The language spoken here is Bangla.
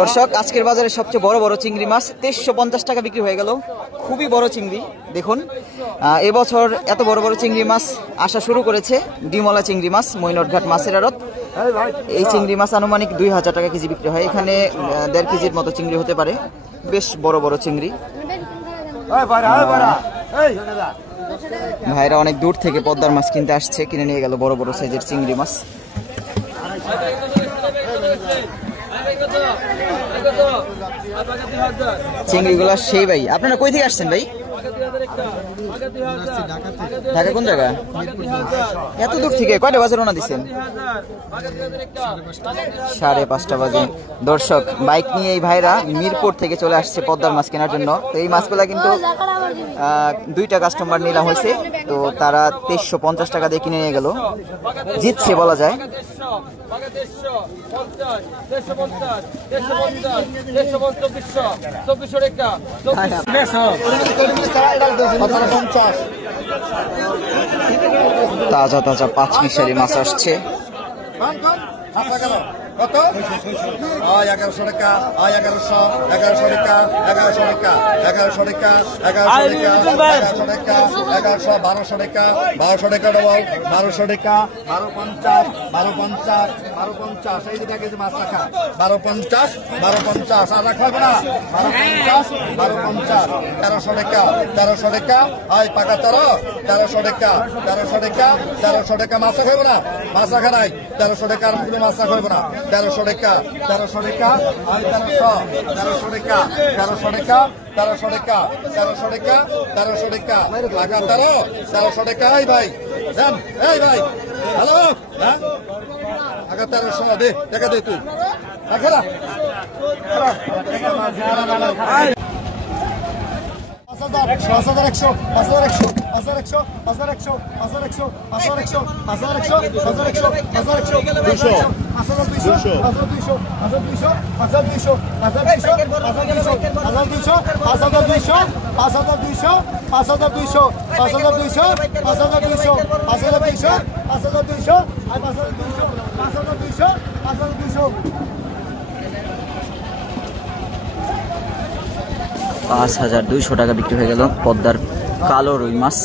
দর্শক আজকের বাজারে সবচেয়ে বড় বড় চিংড়ি মাছ 2350 টাকা বিক্রি হয়ে গেল। খুবই বড় চিংড়ি দেখুন। এবছর এত বড় বড় চিংড়ি মাছ আসা শুরু করেছে ডিমলা চিংড়ি মাছ, মৈনটঘাট মাছের আড়ত। এই চিংড়ি মাছ আনুমানিক 2000 টাকা কেজি বিক্রি হয়। এখানে 1.5 কেজির মতো চিংড়ি হতে পারে, বেশ বড় বড় চিংড়ি। ভাইরা অনেক দূর থেকে পদ্মার মাছ কিনতে আসছে, কিনে নিয়ে গেল বড় বড় সাইজের চিংড়ি মাছ। চিংড়িগুলা সেই ভাই। আপনারা কই থেকে আসছেন ভাই? ঢাকা কোন জায়গা? এত দূর থেকে কয়টা বাজে রওনা দিচ্ছেন? 5:30 বাজে। দর্শক বাইক নিয়ে এই ভাইরা মিরপুর থেকে চলে আসছে পদ্মার মাছ কেনার জন্য। তো এই মাছগুলা কিন্তু 2টা কাস্টমার নিলাম হয়েছে, তো তারা 2350 টাকা দিয়ে কিনে নিয়ে গেল। জিতছে বলা যায়। তাজা তাজা 5 মিশালি মাছ আসছে। কত? 1100 টাকা, 1100, 1100 টাকা, 1100 টাকা, 1100 টাকা, 1100 টাকা, 1100 টাকা, 1100, 1200 টাকা, 1200 টাকা ডবল, 1200 টাকা, 1250, 1250, 1250, এই দিকে কিছু মাছ রাখা, 1250, 1250, আর রাখা হবে না, 1250, 1250, 1300 টাকা, 1300 টাকা, হয় পাকা 1300 টাকা, 1300 টাকা, 1300 টাকা মাছ রাখা হবে না, মাছ রাখা নাই, 1300 টাকা আর কোনো মাছ রাখা হবে না, 1300 টাকা, 1300 টাকা, হয় 1300 টাকা, 1300 টাকা, 1300 টাকা, 1300 টাকা, 1300 টাকা, টাকা 1300 টাকা, এই ভাই দেন, এই ভাই হ্যালো, হ্যাঁ টাকা 1300 দে, টাকা দে তুই রাখা না। 5100, 5100, 5100, 5100, 5100, 5100, 5100, 5100, 5100, 200, 5200, 5200, 5200, 5200, 5200, 5200, 5200, 5200, 5200, 5200, 5200, 5200, 5200 টাকা বিক্রি হয়ে গেল পদ্মার কালো রুই মাছ।